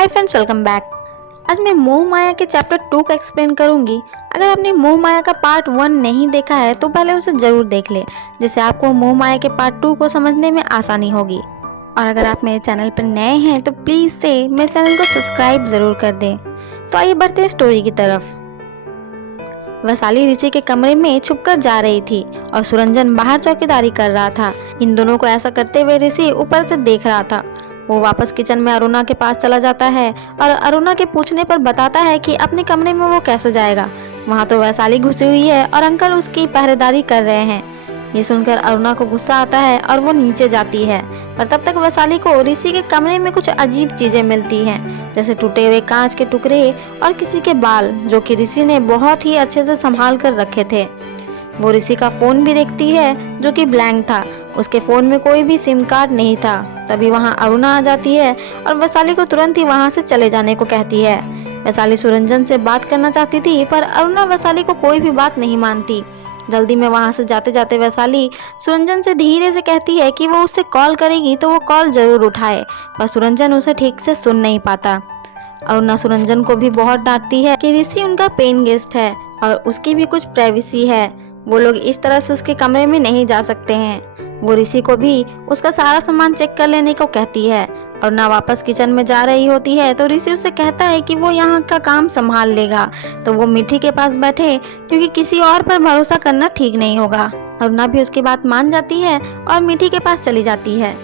Hi friends, welcome back. आज मैं मोह माया के चैप्टर 2 का एक्सप्लेन करूंगी। अगर आपने मोह माया का पार्ट 1 नहीं देखा है तो पहले उसे जरूर देख ले, जिससे आपको मोह माया के पार्ट 2 को समझने में आसानी होगी। और अगर आप मेरे चैनल पर नए हैं तो प्लीज से मेरे चैनल को सब्सक्राइब जरूर कर दें। तो आइए बढ़ते हैं स्टोरी की तरफ। वैशाली ऋषि के कमरे में छुपकर जा रही थी और सुरंजन बाहर चौकीदारी कर रहा था। इन दोनों को ऐसा करते हुए ऋषि ऊपर से देख रहा था। वो वापस किचन में अरुणा के पास चला जाता है और अरुणा के पूछने पर बताता है कि अपने कमरे में वो कैसे जाएगा, वहाँ तो वैशाली घुसी हुई है और अंकल उसकी पहरेदारी कर रहे हैं। ये सुनकर अरुणा को गुस्सा आता है और वो नीचे जाती है, पर तब तक वैशाली को ऋषि के कमरे में कुछ अजीब चीजें मिलती हैं, जैसे टूटे हुए कांच के टुकड़े और किसी के बाल, जो कि ऋषि ने बहुत ही अच्छे से संभाल कर रखे थे। वो ऋषि का फोन भी देखती है, जो कि ब्लैंक था। उसके फोन में कोई भी सिम कार्ड नहीं था। तभी वहां अरुणा आ जाती है और वैशाली को तुरंत ही वहां से चले जाने को कहती है। वैशाली सुरंजन से बात करना चाहती थी, पर अरुणा वैशाली को कोई भी बात नहीं मानती। जल्दी में वहां से जाते जाते वैशाली सुरंजन से धीरे से कहती है कि वो उससे कॉल करेगी तो वो कॉल जरूर उठाए, पर सुरंजन उसे ठीक से सुन नहीं पाता। अरुणा सुरंजन को भी बहुत डांटती है कि ऋषि उनका पेन गेस्ट है और उसकी भी कुछ प्राइवेसी है। वो लोग इस तरह से उसके कमरे में नहीं जा सकते हैं। वो ऋषि को भी उसका सारा सामान चेक कर लेने को कहती है और ना वापस किचन में जा रही होती है तो ऋषि उसे कहता है कि वो यहाँ का काम संभाल लेगा, तो वो मिठी के पास बैठे, क्योंकि किसी और पर भरोसा करना ठीक नहीं होगा। अरुणा भी उसकी बात मान जाती है और मिठी के पास चली जाती है।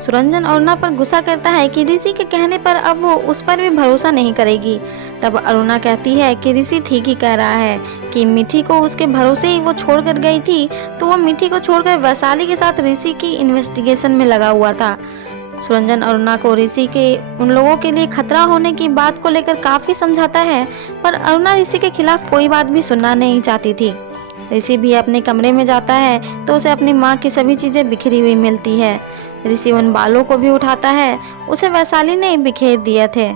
सुरंजन अरुणा पर गुस्सा करता है कि ऋषि के कहने पर अब वो उस पर भी भरोसा नहीं करेगी। तब अरुणा कहती है कि ऋषि ठीक ही कह रहा है कि मिठी को उसके भरोसे ही वो छोड़कर गई थी, तो वो मिठी को छोड़कर वैशाली के साथ ऋषि की इन्वेस्टिगेशन में लगा हुआ था। सुरंजन अरुणा को ऋषि के उन लोगों के लिए खतरा होने की बात को लेकर काफी समझाता है, पर अरुणा ऋषि के खिलाफ कोई बात भी सुनना नहीं चाहती थी। ऋषि भी अपने कमरे में जाता है तो उसे अपनी माँ की सभी चीजें बिखरी हुई मिलती है। ऋषि उन बालों को भी उठाता है, उसे वैशाली ने बिखेर दिए थे।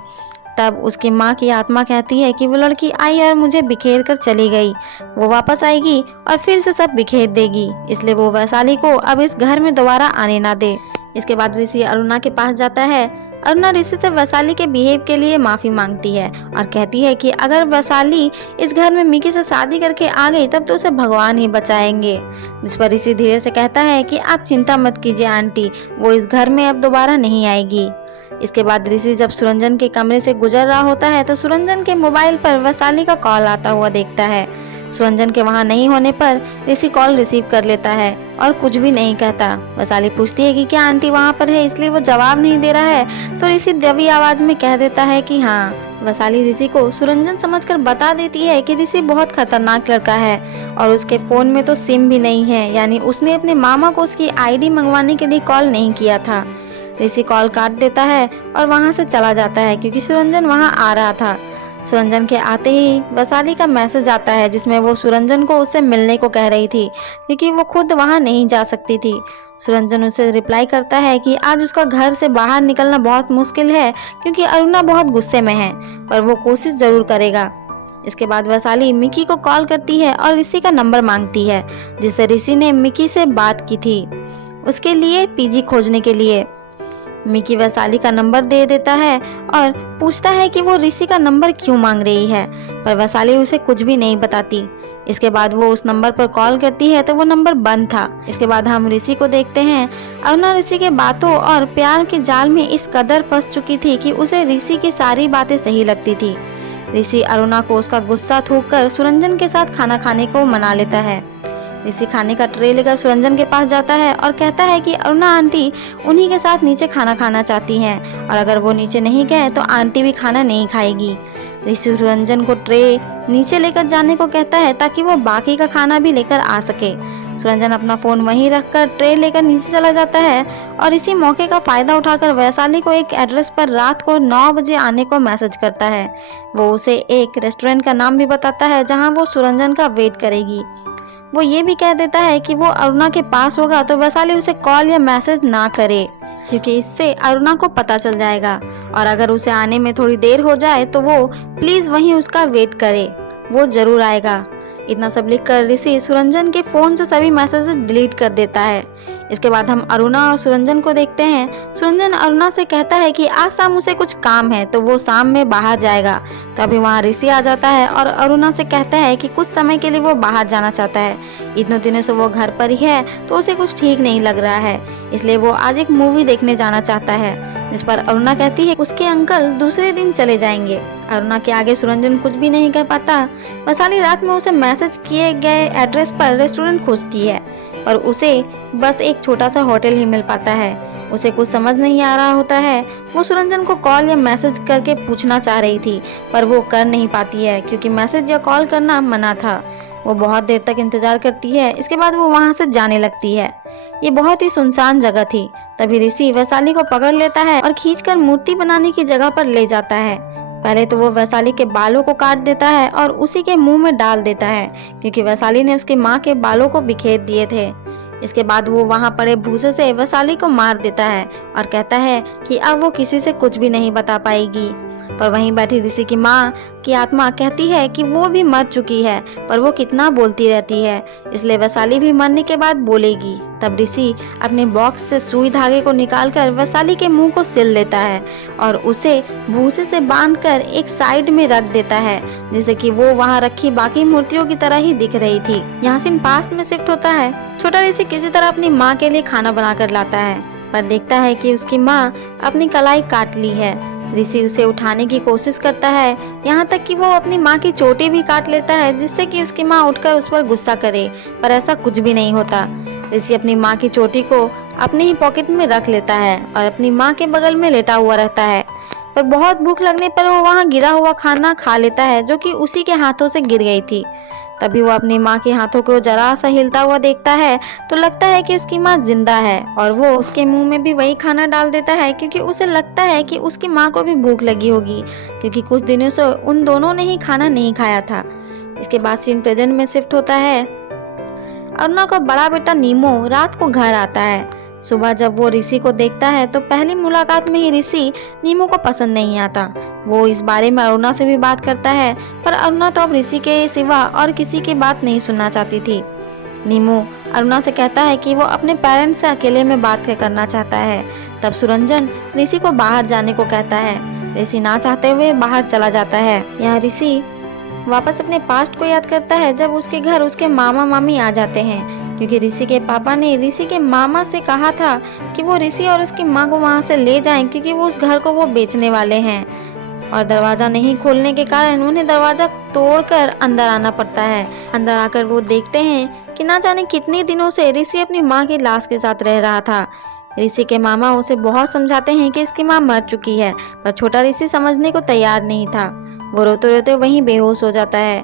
तब उसकी माँ की आत्मा कहती है कि वो लड़की आई और मुझे बिखेर कर चली गई, वो वापस आएगी और फिर से सब बिखेर देगी, इसलिए वो वैशाली को अब इस घर में दोबारा आने ना दे। इसके बाद ऋषि अरुणा के पास जाता है। अरुणा ऋषि से वैशाली के बिहेव के लिए माफी मांगती है और कहती है कि अगर वैशाली इस घर में मिकी से शादी करके आ गई तब तो उसे भगवान ही बचाएंगे। जिस पर ऋषि धीरे से कहता है कि आप चिंता मत कीजिए आंटी, वो इस घर में अब दोबारा नहीं आएगी। इसके बाद ऋषि जब सुरंजन के कमरे से गुजर रहा होता है तो सुरंजन के मोबाइल पर वैशाली का कॉल आता हुआ देखता है। सुरंजन के वहां नहीं होने पर ऋषि कॉल रिसीव कर लेता है और कुछ भी नहीं कहता। वैशाली पूछती है कि क्या आंटी वहां पर है, इसलिए वो जवाब नहीं दे रहा है, तो ऋषि दबी आवाज में कह देता है कि हाँ। वैशाली ऋषि को सुरंजन समझकर बता देती है कि ऋषि बहुत खतरनाक लड़का है और उसके फोन में तो सिम भी नहीं है, यानी उसने अपने मामा को उसकी आईडी मंगवाने के लिए कॉल नहीं किया था। ऋषि कॉल काट देता है और वहां से चला जाता है, क्योंकि सुरंजन वहां आ रहा था। सुरंजन के आते ही वैशाली का मैसेज आता है, जिसमें वो सुरंजन को उससे मिलने को कह रही थी, क्योंकि वो खुद वहां नहीं जा सकती थी। सुरंजन उसे रिप्लाई करता है कि आज उसका घर से बाहर निकलना बहुत मुश्किल है, क्योंकि अरुणा बहुत गुस्से में है, पर वो कोशिश जरूर करेगा। इसके बाद वैशाली मिकी को कॉल करती है और ऋषि का नंबर मांगती है, जिससे ऋषि ने मिकी से बात की थी उसके लिए पीजी खोजने के लिए। मिकी वैशाली का नंबर दे देता है और पूछता है कि वो ऋषि का नंबर क्यों मांग रही है, पर वैशाली उसे कुछ भी नहीं बताती। इसके बाद वो उस नंबर पर कॉल करती है तो वो नंबर बंद था। इसके बाद हम ऋषि को देखते हैं। अरुणा ऋषि के बातों और प्यार के जाल में इस कदर फंस चुकी थी कि उसे ऋषि की सारी बातें सही लगती थी। ऋषि अरुणा को उसका गुस्सा थूक कर सुरंजन के साथ खाना खाने को मना लेता है। ऋषि खाने का ट्रे लेकर सुरंजन के पास जाता है और कहता है कि अरुणा आंटी उन्हीं के साथ नीचे खाना खाना चाहती हैं, और अगर वो नीचे नहीं गए तो आंटी भी खाना नहीं खाएगी। ऋषि सुरंजन को ट्रे नीचे लेकर जाने को कहता है ताकि वो बाकी का खाना भी लेकर आ सके। सुरंजन अपना फोन वहीं रखकर ट्रे लेकर नीचे चला जाता है और इसी मौके का फायदा उठाकर वैशाली को एक एड्रेस पर रात को 9 बजे आने को मैसेज करता है। वो उसे एक रेस्टोरेंट का नाम भी बताता है जहाँ वो सुरंजन का वेट करेगी। वो ये भी कह देता है कि वो अरुणा के पास होगा तो वैशाली उसे कॉल या मैसेज ना करे, क्योंकि इससे अरुणा को पता चल जाएगा, और अगर उसे आने में थोड़ी देर हो जाए तो वो प्लीज वहीं उसका वेट करे, वो जरूर आएगा। इतना सब लिखकर ऋषि सुरंजन के फोन से सभी मैसेजेस डिलीट कर देता है। इसके बाद हम अरुणा और सुरंजन को देखते हैं। सुरंजन अरुणा से कहता है कि आज शाम उसे कुछ काम है तो वो शाम में बाहर जाएगा। तभी वहाँ ऋषि आ जाता है और अरुणा से कहता है कि कुछ समय के लिए वो बाहर जाना चाहता है। इतने दिनों से वो घर पर ही है तो उसे कुछ ठीक नहीं लग रहा है, इसलिए वो आज एक मूवी देखने जाना चाहता है। जिस पर अरुणा कहती है उसके अंकल दूसरे दिन चले जाएंगे। अरुणा के आगे सुरंजन कुछ भी नहीं कह पाता। वैशाली रात में उसे मैसेज किए गए एड्रेस पर रेस्टोरेंट खोजती है और उसे बस एक छोटा सा होटल ही मिल पाता है। उसे कुछ समझ नहीं आ रहा होता है। वो सुरंजन को कॉल या मैसेज करके पूछना चाह रही थी पर वो कर नहीं पाती है क्योंकि मैसेज या कॉल करना मना था। वो बहुत देर तक इंतजार करती है। इसके बाद वो वहाँ से जाने लगती है। ये बहुत ही सुनसान जगह थी। तभी ऋषि वैशाली को पकड़ लेता है और खींचकर मूर्ति बनाने की जगह पर ले जाता है। पहले तो वो वैशाली के बालों को काट देता है और उसी के मुंह में डाल देता है क्योंकि वैशाली ने उसकी माँ के बालों को बिखेर दिए थे। इसके बाद वो वहाँ पड़े भूसे से वैशाली को मार देता है और कहता है कि अब वो किसी से कुछ भी नहीं बता पाएगी। पर वहीं बैठी ऋषि की माँ की आत्मा कहती है कि वो भी मर चुकी है पर वो कितना बोलती रहती है, इसलिए वैशाली भी मरने के बाद बोलेगी। तब ऋषि अपने बॉक्स से सुई धागे को निकालकर वैशाली के मुंह को सिल देता है और उसे भूसे से बांधकर एक साइड में रख देता है जिससे कि वो वहाँ रखी बाकी मूर्तियों की तरह ही दिख रही थी। यहाँ सीन पास्ट में शिफ्ट होता है। छोटा ऋषि किसी तरह अपनी माँ के लिए खाना बनाकर लाता है पर देखता है कि उसकी माँ अपनी कलाई काट ली है। ऋषि उसे उठाने की कोशिश करता है, यहाँ तक कि वो अपनी माँ की चोटी भी काट लेता है जिससे कि उसकी माँ उठकर उस पर गुस्सा करे, पर ऐसा कुछ भी नहीं होता। ऋषि अपनी माँ की चोटी को अपने ही पॉकेट में रख लेता है और अपनी माँ के बगल में लेटा हुआ रहता है। पर बहुत भूख लगने पर वो वहाँ गिरा हुआ खाना खा लेता है जो कि उसी के हाथों से गिर गई थी। तभी वो अपनी माँ के हाथों को जरा सा हिलता हुआ देखता है तो लगता है कि उसकी माँ जिंदा है और वो उसके मुंह में भी वही खाना डाल देता है क्योंकि उसे लगता है कि उसकी माँ को भी भूख लगी होगी क्योंकि कुछ दिनों से उन दोनों ने ही खाना नहीं खाया था। इसके बाद सीन प्रेजेंट में शिफ्ट होता है। अरुणा का बड़ा बेटा नीमो रात को घर आता है। सुबह जब वो ऋषि को देखता है तो पहली मुलाकात में ही ऋषि नीमो को पसंद नहीं आता। वो इस बारे में अरुणा से भी बात करता है पर अरुणा तो अब ऋषि के सिवा और किसी की बात नहीं सुनना चाहती थी। नीमो अरुणा से कहता है कि वो अपने पेरेंट्स से अकेले में बात करना चाहता है। तब सुरंजन ऋषि को बाहर जाने को कहता है। ऋषि ना चाहते हुए बाहर चला जाता है। यहाँ ऋषि वापस अपने पास्ट को याद करता है जब उसके घर उसके मामा मामी आ जाते हैं क्योंकि ऋषि के पापा ने ऋषि के मामा से कहा था कि वो ऋषि और उसकी माँ को वहाँ से ले जाएं क्योंकि वो उस घर को वो बेचने वाले हैं और दरवाजा नहीं खोलने के कारण उन्हें दरवाजा तोड़कर अंदर आना पड़ता है। अंदर आकर वो देखते हैं कि ना जाने कितने दिनों से ऋषि अपनी माँ की लाश के साथ रह रहा था। ऋषि के मामा उसे बहुत समझाते हैं कि उसकी माँ मर चुकी है पर छोटा ऋषि समझने को तैयार नहीं था। वो रोते रोते वहीं बेहोश हो जाता है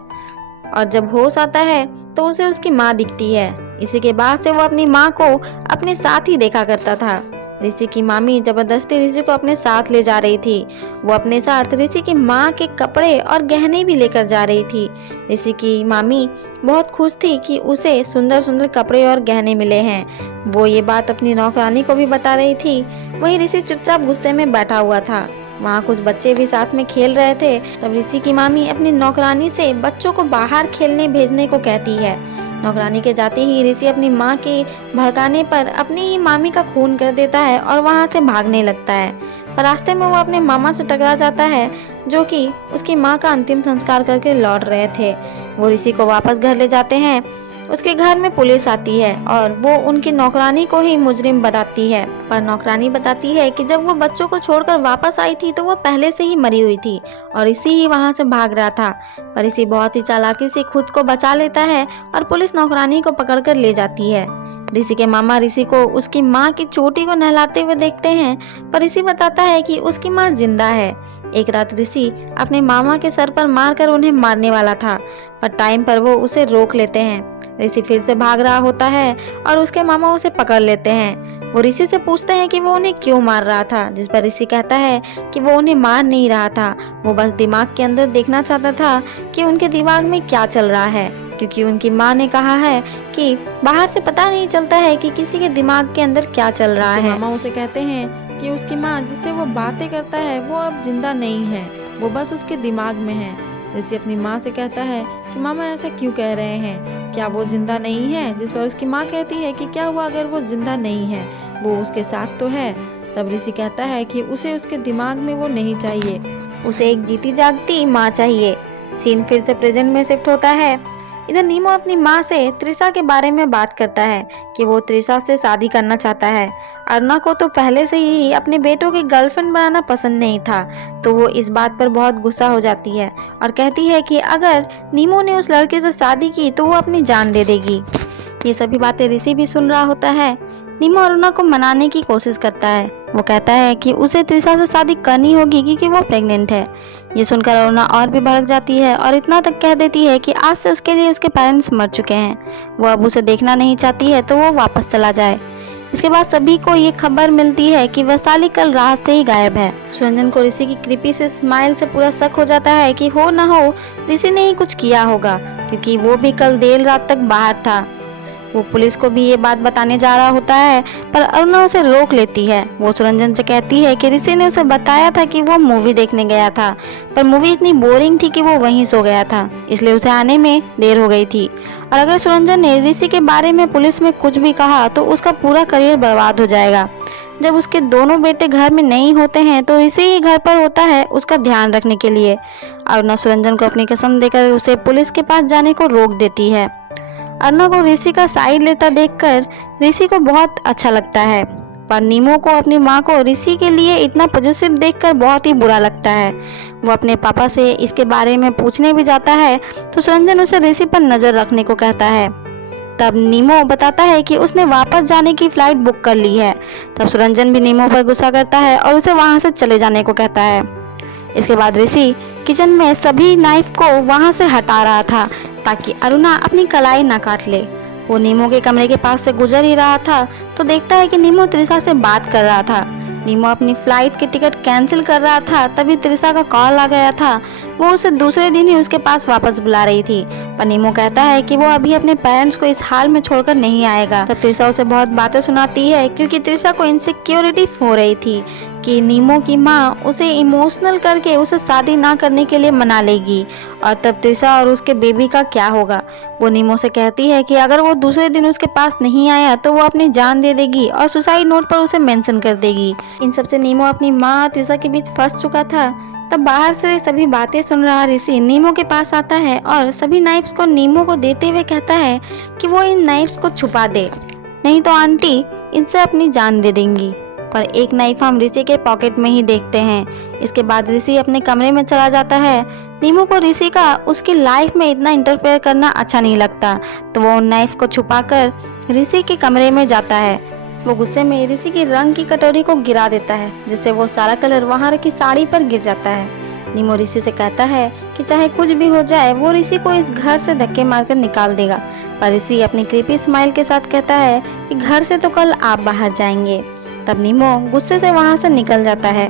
और जब होश आता है तो उसे उसकी माँ दिखती है। इसी के बाद से वो अपनी माँ को अपने साथ ही देखा करता था। ऋषि की मामी जबरदस्ती ऋषि को अपने साथ ले जा रही थी। वो अपने साथ ऋषि की माँ के कपड़े और गहने भी लेकर जा रही थी। ऋषि की मामी बहुत खुश थी कि उसे सुंदर सुंदर कपड़े और गहने मिले हैं। वो ये बात अपनी नौकरानी को भी बता रही थी। वहीं ऋषि चुपचाप गुस्से में बैठा हुआ था। वहाँ कुछ बच्चे भी साथ में खेल रहे थे। तब ऋषि की मामी अपनी नौकरानी से बच्चों को बाहर खेलने भेजने को कहती है। नौकरानी के जाते ही ऋषि अपनी माँ के भड़काने पर अपनी ही मामी का खून कर देता है और वहाँ से भागने लगता है। पर रास्ते में वो अपने मामा से टकरा जाता है जो कि उसकी माँ का अंतिम संस्कार करके लौट रहे थे। वो ऋषि को वापस घर ले जाते हैं। उसके घर में पुलिस आती है और वो उनकी नौकरानी को ही मुजरिम बताती है। पर नौकरानी बताती है कि जब वो बच्चों को छोड़कर वापस आई थी तो वो पहले से ही मरी हुई थी और इसी ही वहां से भाग रहा था। पर इसी बहुत ही चालाकी से खुद को बचा लेता है और पुलिस नौकरानी को पकड़कर ले जाती है। ऋषि के मामा ऋषि को उसकी माँ की चोटी को नहलाते हुए देखते हैं पर ऋषि बताता है कि उसकी माँ जिंदा है। एक रात ऋषि अपने मामा के सर पर मारकर उन्हें मारने वाला था पर टाइम पर वो उसे रोक लेते हैं। ऋषि फिर से भाग रहा होता है और उसके मामा उसे पकड़ लेते हैं। वो ऋषि से पूछते हैं कि वो उन्हें क्यों मार रहा था, जिस पर ऋषि कहता है कि वो उन्हें मार नहीं रहा था, वो बस दिमाग के अंदर देखना चाहता था कि उनके दिमाग में क्या चल रहा है, क्योंकि उनकी माँ ने कहा है कि बाहर से पता नहीं चलता है कि किसी के दिमाग के अंदर क्या चल रहा है। मामा उसे कहते हैं कि उसकी माँ जिससे वो बातें करता है वो अब जिंदा नहीं है, वो बस उसके दिमाग में है। ऋषि अपनी माँ से कहता है कि मामा ऐसा क्यों कह रहे हैं, क्या वो जिंदा नहीं है? जिस पर उसकी माँ कहती है कि क्या हुआ अगर वो जिंदा नहीं है, वो उसके साथ तो है। तब ऋषि कहता है कि उसे उसके दिमाग में वो नहीं चाहिए, उसे एक जीती जागती माँ चाहिए। सीन फिर से प्रेजेंट में शिफ्ट होता है। इधर नीमो अपनी माँ से त्रिशा के बारे में बात करता है कि वो त्रिशा से शादी करना चाहता है। अरुणा को तो पहले से ही अपने बेटों की गर्लफ्रेंड बनाना पसंद नहीं था, तो वो इस बात पर बहुत गुस्सा हो जाती है और कहती है कि अगर नीमो ने उस लड़के से शादी की तो वो अपनी जान दे देगी। ये सभी बातें ऋषि भी सुन रहा होता है। नीमो अरुणा को मनाने की कोशिश करता है। वो कहता है कि उसे त्रिशा से शादी करनी होगी क्योंकि वो प्रेग्नेंट है। ये सुनकर अरुणा और भी भड़क जाती है और इतना तक कह देती है कि आज से उसके लिए उसके पेरेंट्स मर चुके हैं, वो अब उसे देखना नहीं चाहती है तो वो वापस चला जाए। इसके बाद सभी को ये खबर मिलती है कि वैशाली कल रात से ही गायब है। सुरंजन को ऋषि की क्रीपी से स्माइल से पूरा शक हो जाता है कि हो ना हो ऋषि ने ही कुछ किया होगा, क्योंकि वो भी कल देर रात तक बाहर था। वो पुलिस को भी ये बात बताने जा रहा होता है, पर अरुणा उसे रोक लेती है। वो सुरंजन से कहती है कि ऋषि ने उसे बताया था कि वो मूवी देखने गया था, पर मूवी इतनी बोरिंग थी कि वो वहीं सो गया था, इसलिए उसे आने में देर हो गई थी। और अगर सुरंजन ने ऋषि के बारे में पुलिस में कुछ भी कहा तो उसका पूरा करियर बर्बाद हो जाएगा। जब उसके दोनों बेटे घर में नहीं होते हैं तो ऋषि ही घर पर होता है उसका ध्यान रखने के लिए। अरुणा सुरंजन को अपनी कसम देकर उसे पुलिस के पास जाने को रोक देती है। अरुणा को ऋषि का साइड लेता देखकर ऋषि को बहुत अच्छा लगता है, पर नीमो को अपनी माँ को ऋषि के लिए इतना पॉजिटिव देखकर बहुत ही बुरा लगता है। वो अपने पापा से इसके बारे में पूछने भी जाता है तो सुरंजन उसे ऋषि पर नजर रखने को कहता है। तब नीमो बताता है कि उसने वापस जाने की फ्लाइट बुक कर ली है। तब सुरंजन भी नीमो पर गुस्सा करता है और उसे वहां से चले जाने को कहता है। इसके बाद ऋषि किचन में सभी नाइफ को वहां से हटा रहा था ताकि अरुणा अपनी कलाई ना काट ले। वो नीमो के कमरे के पास से गुजर ही रहा था तो देखता है कि नीमो त्रिशा से बात कर रहा था। नीमो अपनी फ्लाइट की टिकट कैंसिल कर रहा था, तभी त्रिशा का कॉल आ गया था। वो उसे दूसरे दिन ही उसके पास वापस बुला रही थी, पर नीमो कहता है कि वो अभी अपने पेरेंट्स को इस हाल में छोड़कर नहीं आएगा। तब त्रिशा उसे बहुत बातें सुनाती है, क्योंकि त्रिशा को इनसिक्योरिटी हो रही थी कि नीमो की माँ उसे इमोशनल करके उसे शादी ना करने के लिए मना लेगी, और तब त्रिशा और उसके बेबी का क्या होगा। वो नीमो से कहती है कि अगर वो दूसरे दिन उसके पास नहीं आया तो वो अपनी जान दे देगी और सुसाइड नोट पर उसे मेंशन कर देगी। इन सबसे नीमो अपनी माँ और त्रिशा के बीच फंस चुका था। तब बाहर से सभी बातें सुन रहा ऋषि नीमो के पास आता है और सभी नाइफ्स को नीमो को देते हुए कहता है कि वो इन नाइफ्स को छुपा दे, नहीं तो आंटी इनसे अपनी जान दे देंगी। पर एक नाइफ हम ऋषि के पॉकेट में ही देखते हैं। इसके बाद ऋषि अपने कमरे में चला जाता है। नीमो को ऋषि का उसकी लाइफ में इतना इंटरफेयर करना अच्छा नहीं लगता, तो वो उन नाइफ को छुपाकर ऋषि के कमरे में जाता है। वो गुस्से में ऋषि की रंग की कटोरी को गिरा देता है, जिससे वो सारा कलर वहां रखी साड़ी पर गिर जाता है। नीमो ऋषि से कहता है कि चाहे कुछ भी हो जाए वो ऋषि को इस घर से धक्के मारकर निकाल देगा, पर ऋषि अपनी क्रीपी स्माइल के साथ कहता है कि घर से तो कल आप बाहर जाएंगे। तब नीमो गुस्से से वहां से निकल जाता है।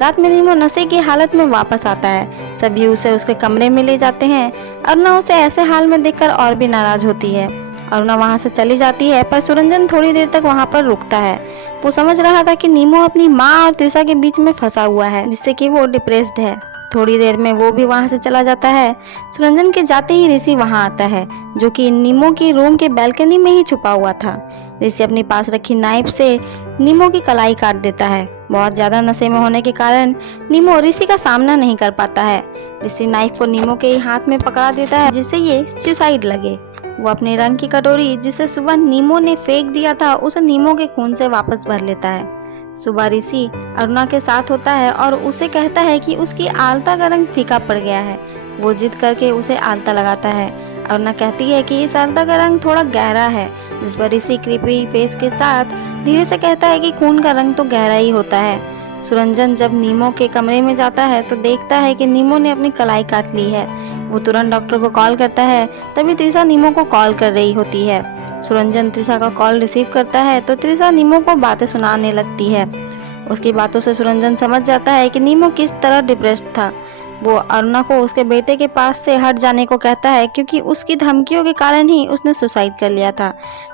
रात में नीमो नशे की हालत में वापस आता है। सभी उसे उसके कमरे में ले जाते हैं। अरुणा उसे ऐसे हाल में देखकर और भी नाराज होती है। अरुणा वहां से चली जाती है, पर सुरंजन थोड़ी देर तक वहां पर रुकता है। वो समझ रहा था कि नीमो अपनी माँ और त्रिशा के बीच में फंसा हुआ है, जिससे कि वो डिप्रेस्ड है। थोड़ी देर में वो भी वहां से चला जाता है। सुरंजन के जाते ही ऋषि वहां आता है, जो कि नीमो की रूम के बैल्कनी में ही छुपा हुआ था। ऋषि अपनी पास रखी नाइफ से नीमो की कलाई काट देता है। बहुत ज्यादा नशे में होने के कारण नीमो ऋषि का सामना नहीं कर पाता है। ऋषि नाइफ को नीमो के हाथ में पकड़ा देता है, जिससे ये सुसाइड लगे। वो अपने रंग की कटोरी, जिसे सुबह नीमो ने फेंक दिया था, उसे नीमो के खून से वापस भर लेता है। सुबह ऋषि अरुणा के साथ होता है और उसे कहता है कि उसकी आलता का रंग फीका पड़ गया है। वो जिद करके उसे आलता लगाता है। अरुणा कहती है कि इस आलता का रंग थोड़ा गहरा है, जिस पर ऋषि क्रीपी फेस के साथ धीरे से कहता है कि खून का रंग तो गहरा ही होता है। सुरंजन जब नीमो के कमरे में जाता है तो देखता है कि नीमो ने अपनी कलाई काट ली है। वो तुरंत डॉक्टर को कॉल करता है। तभी त्रिशा नीमो को कॉल कर रही होती है। सुरंजन त्रिशा का कॉल रिसीव करता है तो त्रिशा नीमो को बातें सुनाने लगती है। उसकी बातों से सुरंजन समझ जाता है कि नीमो किस तरह डिप्रेस्ड था। वो अरुणा को उसके बेटे के पास से हट जाने को कहता है, क्योंकि उसकी धमकियों के कारण ही उसने सुसाइड कर लिया था।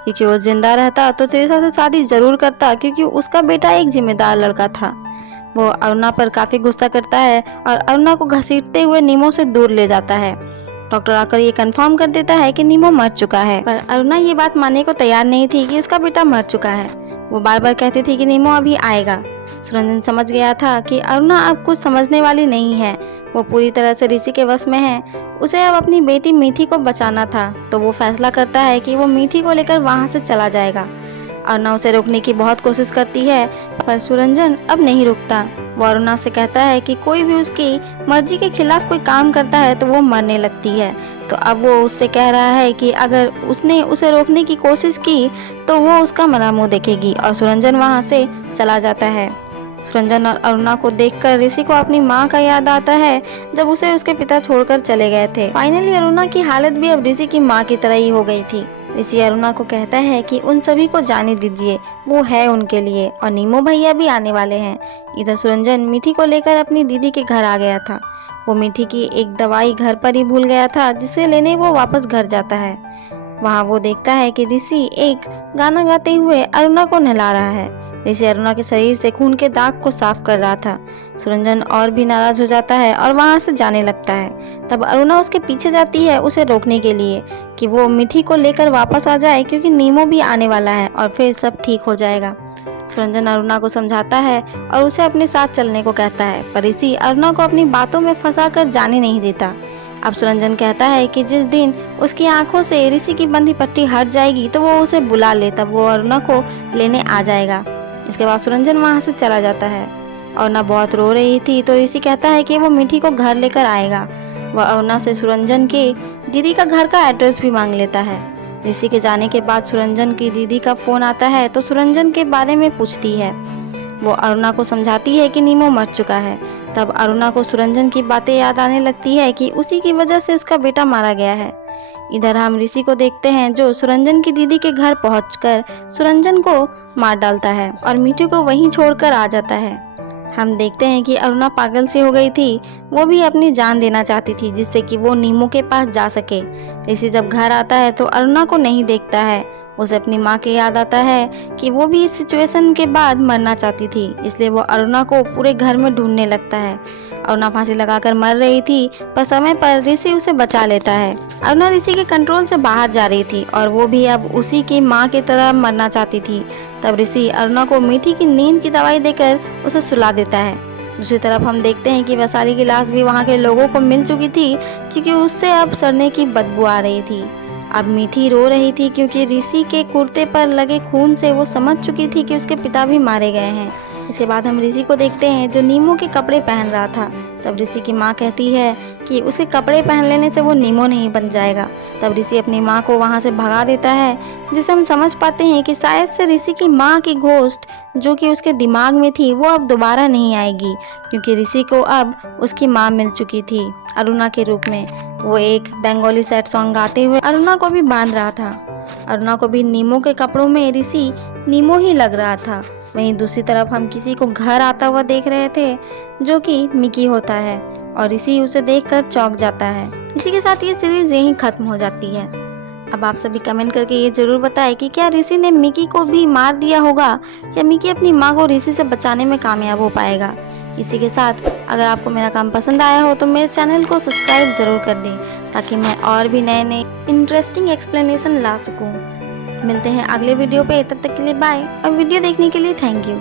क्योंकि वो जिंदा रहता तो त्रिशा से शादी जरूर करता, क्योंकि उसका बेटा एक जिम्मेदार लड़का था। वो अरुणा पर काफ़ी गुस्सा करता है और अरुणा को घसीटते हुए नीमो से दूर ले जाता है। डॉक्टर आकर ये कंफर्म कर देता है कि नीमो मर चुका है, पर अरुणा ये बात मानने को तैयार नहीं थी कि उसका बेटा मर चुका है। वो बार बार कहती थी कि नीमो अभी आएगा। सुरंजन समझ गया था कि अरुणा अब कुछ समझने वाली नहीं है, वो पूरी तरह से ऋषि के वश में है। उसे अब अपनी बेटी मीठी को बचाना था, तो वो फैसला करता है कि वो मीठी को लेकर वहाँ से चला जाएगा। अरुणा उसे रोकने की बहुत कोशिश करती है, पर सुरंजन अब नहीं रुकता। वो अरुणा से कहता है कि कोई भी उसकी मर्जी के खिलाफ कोई काम करता है तो वो मरने लगती है। तो अब वो उससे कह रहा है कि अगर उसने उसे रोकने की कोशिश की तो वो उसका मरा मुंह देखेगी, और सुरंजन वहाँ से चला जाता है। सुरंजन और अरुणा को देखकर ऋषि को अपनी माँ का याद आता है, जब उसे उसके पिता छोड़कर चले गए थे। फाइनली अरुणा की हालत भी अब ऋषि की माँ की तरह ही हो गई थी। ऋषि अरुणा को कहता है कि उन सभी को जाने दीजिए, वो है उनके लिए, और नीमो भैया भी आने वाले हैं। इधर सुरंजन मीठी को लेकर अपनी दीदी के घर आ गया था। वो मीठी की एक दवाई घर पर ही भूल गया था, जिसे लेने वो वापस घर जाता है। वहाँ वो देखता है कि ऋषि एक गाना गाते हुए अरुणा को नहला रहा है। ऋषि अरुणा के शरीर से खून के दाग को साफ कर रहा था। सुरंजन और भी नाराज हो जाता है और वहाँ से जाने लगता है। तब अरुणा उसके पीछे जाती है उसे रोकने के लिए कि वो मीठी को लेकर वापस आ जाए, क्योंकि नीमो भी आने वाला है और फिर सब ठीक हो जाएगा। सुरंजन अरुणा को समझाता है और उसे अपने साथ चलने को कहता है, पर ऋषि अरुणा को अपनी बातों में फंसाकर जाने नहीं देता। अब सुरंजन कहता है कि जिस दिन उसकी आंखों से ऋषि की बंधी पट्टी हट जाएगी तो वो उसे बुला ले, तब वो अरुणा को लेने आ जाएगा। इसके बाद सुरंजन वहाँ से चला जाता है। अरुणा बहुत रो रही थी, तो ऋषि कहता है कि वो मीठी को घर लेकर आएगा। वह अरुणा से सुरंजन के दीदी का घर का एड्रेस भी मांग लेता है। ऋषि के जाने के बाद सुरंजन की दीदी का फोन आता है, तो सुरंजन के बारे में पूछती है। वो अरुणा को समझाती है कि नीमो मर चुका है। तब अरुणा को सुरंजन की बातें याद आने लगती है कि उसी की वजह से उसका बेटा मारा गया है। इधर हम ऋषि को देखते हैं, जो सुरंजन की दीदी के घर पहुंचकर सुरंजन को मार डालता है और मीठी को वहीं छोड़कर आ जाता है। हम देखते हैं कि अरुणा पागल सी हो गई थी, वो भी अपनी जान देना चाहती थी, जिससे कि वो नीमो के पास जा सके। ऋषि जब घर आता है तो अरुणा को नहीं देखता है। उसे अपनी माँ की याद आता है कि वो भी इस सिचुएशन के बाद मरना चाहती थी, इसलिए वो अरुणा को पूरे घर में ढूंढने लगता है। अरुणा फांसी लगाकर मर रही थी, पर समय पर ऋषि उसे बचा लेता है। अरुणा ऋषि के कंट्रोल से बाहर जा रही थी और वो भी अब उसी की माँ की तरह मरना चाहती थी। तब ऋषि अरुणा को मीठी की नींद की दवाई देकर उसे सुला देता है। दूसरी तरफ हम देखते हैं कि वैशाली की लाश भी वहाँ के लोगों को मिल चुकी थी, क्योंकि उससे अब सड़ने की बदबू आ रही थी। अब मीठी रो रही थी, क्योंकि ऋषि के कुर्ते पर लगे खून से वो समझ चुकी थी कि उसके पिता भी मारे गए हैं। इसके बाद हम ऋषि को देखते हैं, जो नीमो के कपड़े पहन रहा था। तब ऋषि की माँ कहती है कि उसके कपड़े पहन लेने से वो नीमो नहीं बन जाएगा। तब ऋषि अपनी माँ को वहाँ से भगा देता है, जिससे हम समझ पाते हैं कि शायद से ऋषि की माँ की घोस्ट जो कि उसके दिमाग में थी वो अब दोबारा नहीं आएगी, क्योंकि ऋषि को अब उसकी माँ मिल चुकी थी अरुणा के रूप में। वो एक बंगाली सैड सॉन्ग गाते हुए अरुणा को भी बांध रहा था। अरुणा को भी नीमो के कपड़ों में ऋषि नीमो ही लग रहा था। वहीं दूसरी तरफ हम किसी को घर आता हुआ देख रहे थे, जो कि मिकी होता है, और ऋषि उसे देखकर चौंक जाता है। इसी के साथ ये सीरीज यहीं खत्म हो जाती है। अब आप सभी कमेंट करके ये जरूर बताएं कि क्या ऋषि ने मिकी को भी मार दिया होगा, या मिकी अपनी माँ को ऋषि से बचाने में कामयाब हो पाएगा। इसी के साथ अगर आपको मेरा काम पसंद आया हो तो मेरे चैनल को सब्सक्राइब ज़रूर कर दें, ताकि मैं और भी नए नए इंटरेस्टिंग एक्सप्लेनेशन ला सकूं। मिलते हैं अगले वीडियो पे, तब तक के लिए बाय, और वीडियो देखने के लिए थैंक यू।